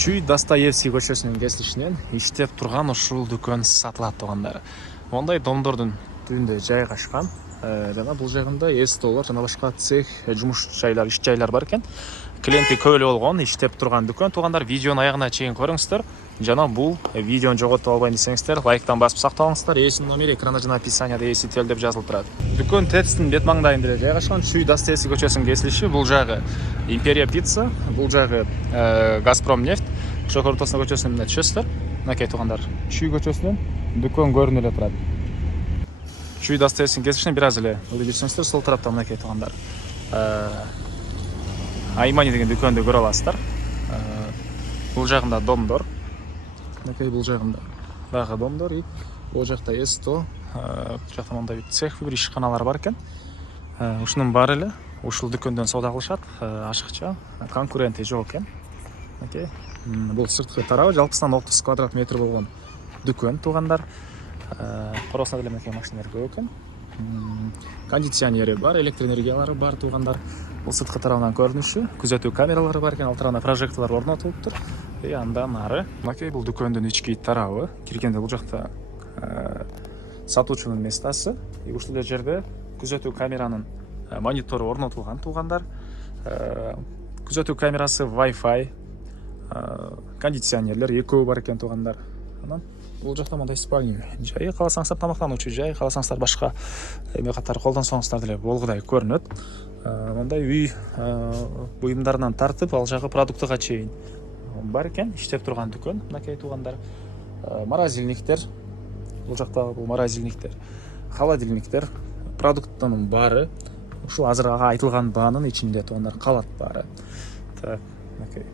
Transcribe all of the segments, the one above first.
Чүй Достоевский көчөсүнүн кесилишинен иштеп турган ушул дүкөн сатылат туугандар. Мондай домдордун түбүндө жайгашкан. Жана бул жагында эстолор жана башка цех, жумуш жайлар, иш жайлар бар экен. Клиенти көп эле болгон, иштеп турган дүкөн. Туугандар, видеону аягына чейин көрүңүздөр. Жана бул видеону жоготуп албайын десеңиздер, лайктан басып сакталыңыздар. Ээсинин номери экранда жана описанияда ээси деп жазылып турат. Дүкөн ТЭЦтин бет маңдайында эле жайгашкан. Чүй Достоевский көчөсүнүн кесилиши. Бул жагы Империя пицца, бул жагы Газпром нефть. Ошол ортосуна көчөсүнөн мына түшөсүздөр. Мынакей туугандар, Чүй көчөсүнөн дүкөн көрүнүп эле турат. Чүй Достоевскийдин кесилишинен бир аз эле өтүп жүрсөңүздөр, сол тарапта мынакей туугандар. Аймани деген дүкөндү көрө аласыздар. Бул жагында домдор. Мынакей бул жагында дагы домдор, и бул жакта эсто, бул жакта мындай цех, бир ишканалар бар экен. Ушунун баары эле ушул дүкөндөн соода кылышат, ашыкча, конкуренти жок экен. Мынакей бул сырткы тарабы, жалпысынан 30 квадрат метр болгон дүкөн туугандар. Коросуна деле мынакей машиналар көп экен. Кондиционери бар, электр энергиялары бар туугандар. Бул сырткы тарабынан көрүнүшү, күзөтүү камералары бар экен, ал тарабына прожекторлор орнотулуптур. Андан ары мынакей бул дүкөндүн ички тарабы. Киргенде бул жакта сатуучунун местасы. Ушул эле жерде күзөтүү камеранын монитору орнотулган туугандар. Күзөтүү камерасы, Wi-Fi, кондиционерлер экөө бар экен туугандар. Анан бул жакта мындай спальня жайы, кааласаңыздар тамактануучу жай, кааласаңыздар башка эме катары колдонсоңуздар деле болгудай көрүнөт. Мындай үй буюмдарынан тартып, ал жагы продуктыга чейин бар экен, иштеп турган дүкөн. Мынакей туугандар, морозильниктер, бул жакта бул морозильниктер, холодильниктер, продукттун баары ушул азыр айтылган баанын ичинде туугандар, калат баары. Так, мынакей.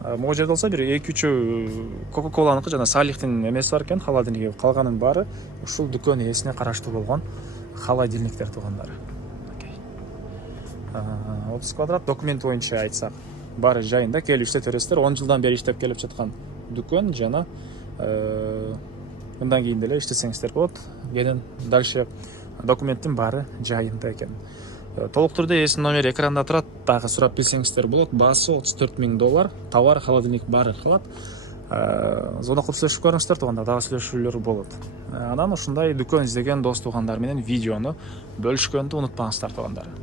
Могу жерде болсо бир 2-3 Кока-Коланыкы жана Салихтин эмеси бар экен, холодильниги. Калганын баары ушул дүкөн ээсине караштуу болгон холодильниктер туугандар. Мынакей. 30 квадрат, документ боюнча айтсак, баары жайында, келип иштете бересиздер. 10 жылдан бери иштеп келип жаткан дүкөн жана мындан кийин деле иштесеңиздер болот. Кенен дальше документтин баары жайында экен. Толук түрдө ээсинин номери экранда турат, дагы сурап билсеңиздер болот. Баасы $34,000, товар, холодильник баары калат. Звонок кылып сүйлөшүп көрүңүздөр туугандар, дагы сүйлөшүүлөр болот. Анан ушундай дүкөн издеген дос туугандар менен видеону бөлүшкөндү унутпаңыздар туугандар.